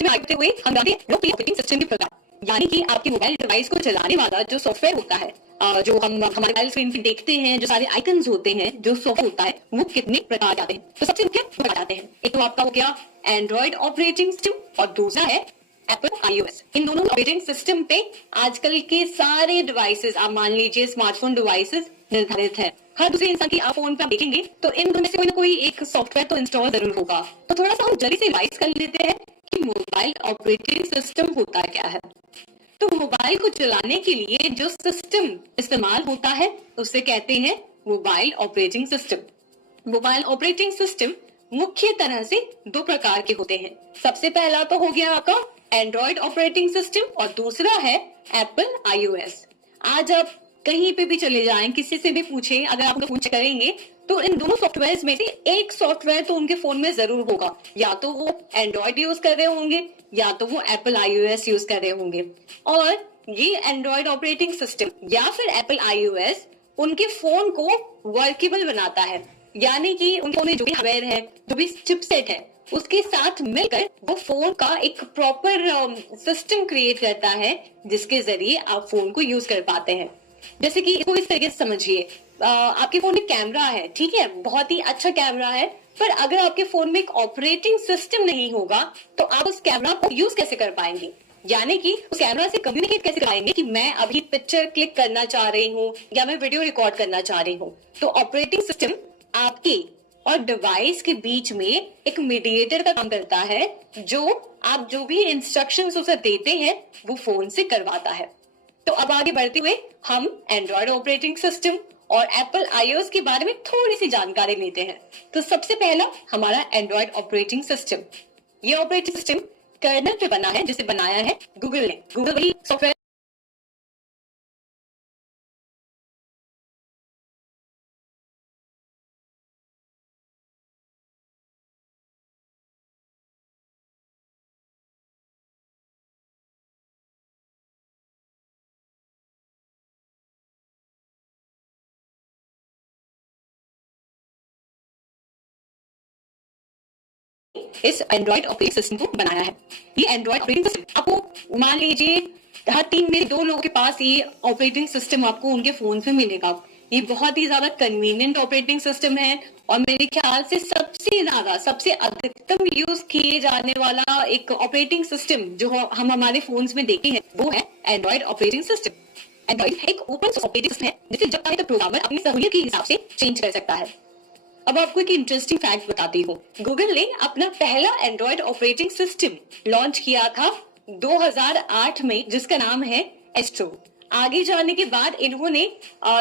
अंत में आगे हुए हम जानते हैं लोकप्रिय ऑपरेटिंग सिस्टम के प्रकार, यानी कि आपके मोबाइल डिवाइस को चलाने वाला जो सॉफ्टवेयर होता है, जो हम हमारे मोबाइल स्क्रीन पे देखते हैं, जो सारे आइकन्स होते हैं, जो सॉफ्टवेयर होता है, वो कितने प्रकार के आते हैं। तो सबसे मुख्य प्रकार आते हैं, एक तो आपका हो गया एंड्रॉइड ऑपरेटिंग सिस्टम और दूसरा है एप्पल आईओएस। इन दोनों ऑपरेटिंग सिस्टम पे आजकल के सारे डिवाइसेस, आप मान लीजिए स्मार्टफोन डिवाइसेस निर्धारित है। हर दूसरे इंसान की आप फोन पर देखेंगे तो इन दोनों में से कोई ना कोई एक सॉफ्टवेयर तो इंस्टॉल जरूर होगा। तो थोड़ा सा हम जल्दी से रिवाइज कर लेते हैं कि मोबाइल ऑपरेटिंग सिस्टम होता क्या है। तो मोबाइल को चलाने के लिए जो सिस्टम इस्तेमाल होता है उसे कहते हैं mobile operating system. Mobile operating system मुख्य तरह से दो प्रकार के होते हैं। सबसे पहला तो हो गया आपका एंड्रॉइड ऑपरेटिंग सिस्टम और दूसरा है एप्पल आईओएस। आज आप कहीं पे भी चले जाएं, किसी से भी पूछें, अगर आप पूछ करेंगे तो इन दोनों सॉफ्टवेयर में से एक सॉफ्टवेयर तो उनके फोन में जरूर होगा। या तो वो एंड्रॉइड यूज कर रहे होंगे या तो वो एप्पल आईओएस यूज कर रहे होंगे। और ये एंड्रॉइड ऑपरेटिंग सिस्टम या फिर एप्पल आईओएस उनके फोन को वर्केबल बनाता है, यानी कि उनके फोन में जो भी हार्डवेयर है, जो भी चिपसेट है, उसके साथ मिलकर वो फोन का एक प्रॉपर सिस्टम क्रिएट करता है जिसके जरिए आप फोन को यूज कर पाते हैं। जैसे कि इसको इस तरीके से समझिए, आपके फोन में कैमरा है, ठीक है, बहुत ही अच्छा कैमरा है, पर अगर आपके फोन में एक ऑपरेटिंग सिस्टम नहीं होगा तो आप उस कैमरा को यूज कैसे कर पाएंगे, यानी कि उस कैमरा से कम्युनिकेट कैसे कराएंगे कि मैं अभी पिक्चर क्लिक करना चाह रही हूँ या मैं वीडियो रिकॉर्ड करना चाह रही हूँ। तो ऑपरेटिंग सिस्टम आपके और डिवाइस के बीच में एक मीडिएटर का काम करता है, जो आप जो भी इंस्ट्रक्शंस उसे देते हैं वो फोन से करवाता है। तो अब आगे बढ़ते हुए हम एंड्रॉइड ऑपरेटिंग सिस्टम और एप्पल आईओएस के बारे में थोड़ी सी जानकारी लेते हैं। तो सबसे पहला हमारा एंड्रॉइड ऑपरेटिंग सिस्टम। ये ऑपरेटिंग सिस्टम कर्नल पे बना है, जिसे बनाया है गूगल ने। गूगल वही सॉफ्टवेयर इस एंड्रॉइड ऑपरेटिंग सिस्टम को बनाया है। ये एंड्रॉइड ऑपरेटिंग सिस्टम आपको मान लीजिए हर 3 में 2 लोगों के पास ये ऑपरेटिंग सिस्टम आपको उनके फोन पे मिलेगा। ये बहुत ही ज्यादा कन्वीनियंट ऑपरेटिंग सिस्टम है और मेरे ख्याल से सबसे अधिकतम यूज किए जाने वाला एक ऑपरेटिंग सिस्टम जो हम हमारे फोन्स में देखते हैं वो है एंड्रॉइड ऑपरेटिंग सिस्टम। एंड्रॉइड एक ओपन सोर्स ऑपरेटिंग सिस्टम है जिसे जब चाहे तब प्रोग्रामर अपनी सहूलियत के हिसाब से चेंज कर सकता है। अब आपको एक इंटरेस्टिंग फैक्ट बताती हूँ। गूगल ने अपना पहला एंड्रॉइड ऑपरेटिंग सिस्टम लॉन्च किया था 2008 में, जिसका नाम है एस्ट्रो। आगे जाने के बाद इन्होंने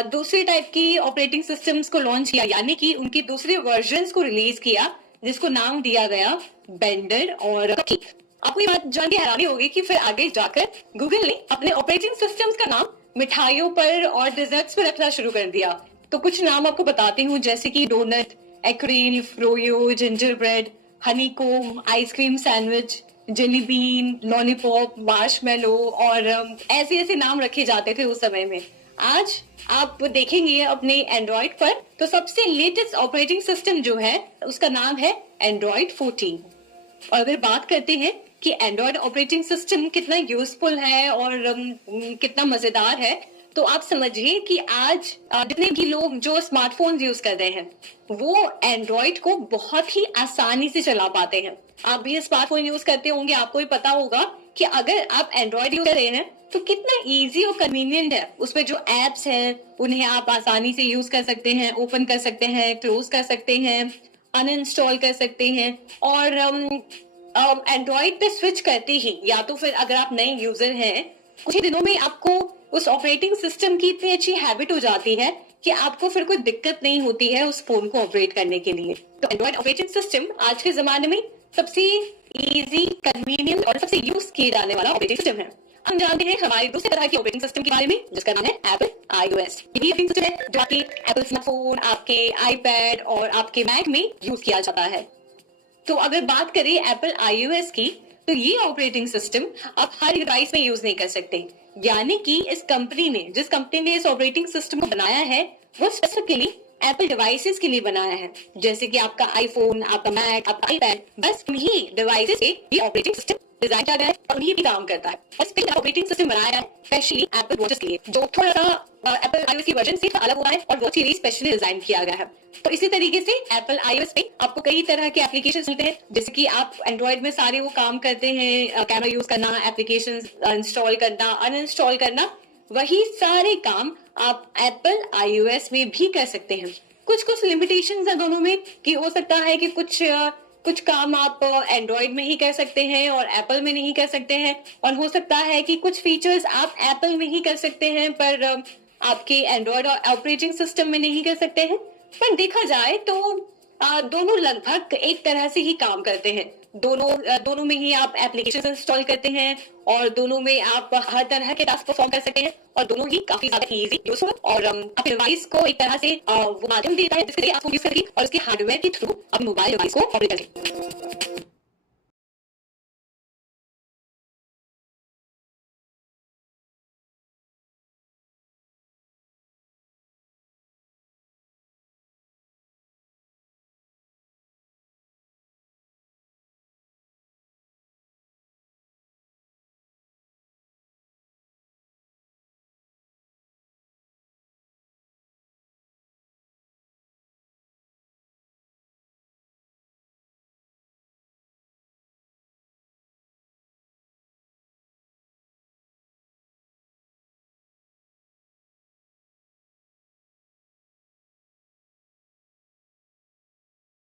दूसरे टाइप की ऑपरेटिंग सिस्टम्स को लॉन्च किया, यानी कि उनकी दूसरे वर्जन्स को रिलीज किया जिसको नाम दिया गया बेंडर और कपकेक। आपको ये बात जान के हैरानी होगी कि फिर आगे जाकर गूगल ने अपने ऑपरेटिंग सिस्टम्स का नाम मिठाइयों पर और डिजर्ट्स पर रखना शुरू कर दिया। तो कुछ नाम आपको बताती हूँ, जैसे कि donut, eclair, froyo, gingerbread, honeycomb, ice cream sandwich, jelly bean, lollipop, marshmallow और ऐसे ऐसे नाम रखे जाते थे उस समय में। आज आप देखेंगे अपने एंड्रॉइड पर तो सबसे लेटेस्ट ऑपरेटिंग सिस्टम जो है उसका नाम है एंड्रॉइड 14। और अगर बात करते हैं कि एंड्रॉइड ऑपरेटिंग सिस्टम कितना यूजफुल है और कितना मजेदार है, तो आप समझिए कि आज जितने भी लोग जो स्मार्टफोन यूज कर रहे हैं वो एंड्रॉइड को बहुत ही आसानी से चला पाते हैं। आप भी स्मार्टफोन यूज करते होंगे, आपको भी पता होगा कि अगर आप एंड्रॉइड यूज कर रहे हैं तो कितना इजी और कन्वीनियंट है। उसमें जो एप्स हैं उन्हें आप आसानी से यूज कर सकते हैं, ओपन कर सकते हैं, क्लोज कर सकते हैं, अनइंस्टॉल कर सकते हैं। और एंड्रॉइड पे स्विच करते ही, या तो फिर अगर आप नए यूजर हैं, कुछ ही दिनों में आपको उस ऑपरेटिंग सिस्टम की इतनी अच्छी हैबिट हो जाती है कि आपको फिर कोई दिक्कत नहीं होती है उस फोन को ऑपरेट करने के लिए। तो एंड्रॉइड ऑपरेटिंग सिस्टम आज के जमाने में सबसे इजी, कन्वीनियंट और सबसे यूज किए जाने वाला ऑपरेटिंग सिस्टम है। हम जानते हैं हमारे दूसरे तरह के ऑपरेटिंग सिस्टम के बारे में, जिसका नाम है एप्पल आईओएस। ये ऑपरेटिंग सिस्टम है जो आपके एप्पल स्मार्टफोन, आपके आईपैड और आपके मैक में यूज किया जाता है। तो अगर बात करें एप्पल आईओएस की, तो ये ऑपरेटिंग सिस्टम आप हर डिवाइस में यूज नहीं कर सकते, यानी कि इस कंपनी ने, जिस कंपनी ने इस ऑपरेटिंग सिस्टम को बनाया है वो स्पेसिफिकली एप्पल डिवाइसेस के लिए बनाया है। जैसे कि आपका आईफोन, आपका मैक, आपका आईपैड, बस उन्हीं डिवाइसेस पे ये ऑपरेटिंग सिस्टम डिजाइन किया गया है और उन्हीं भी काम करता है। और इस पे ऑपरेटिंग सिस्टम बनाया है स्पेशली एप्पल वॉचेस के लिए, जो थोड़ा सा एप्पल आईओएस की वर्जन से अलग हुआ है और वॉच के लिए स्पेशली डिजाइन किया गया है। तो इसी तरीके से एप्पल आईओएस पे आपको कई तरह के एप्लीकेशन मिलते हैं, जैसे कि आप एंड्रॉइड में सारे वो काम करते हैं, कैमरा यूज करना, एप्लीकेशन इंस्टॉल करना, अनइंस्टॉल करना, वही सारे काम आप एप्पल आईओएस में भी कर सकते हैं। कुछ कुछ लिमिटेशंस है दोनों में, कि हो सकता है कि कुछ काम आप एंड्रॉइड में ही कर सकते हैं और एप्पल में नहीं कर सकते हैं, और हो सकता है कि कुछ फीचर्स आप एप्पल में ही कर सकते हैं पर आपके एंड्रॉइड और ऑपरेटिंग सिस्टम में नहीं कर सकते हैं। पर देखा जाए तो दोनों लगभग एक तरह से ही काम करते हैं। दोनों में ही आप एप्लीकेशन इंस्टॉल करते हैं और दोनों में आप हर तरह के टास्क परफॉर्म कर सकते हैं, और दोनों ही काफी ज्यादा इजी यूजफुल और आपके डिवाइस को एक तरह से वो माध्यम देता है जिसके लिए आप यूज करें और उसके हार्डवेयर के थ्रू अपने मोबाइल डिवाइस को ऑपरेट करें।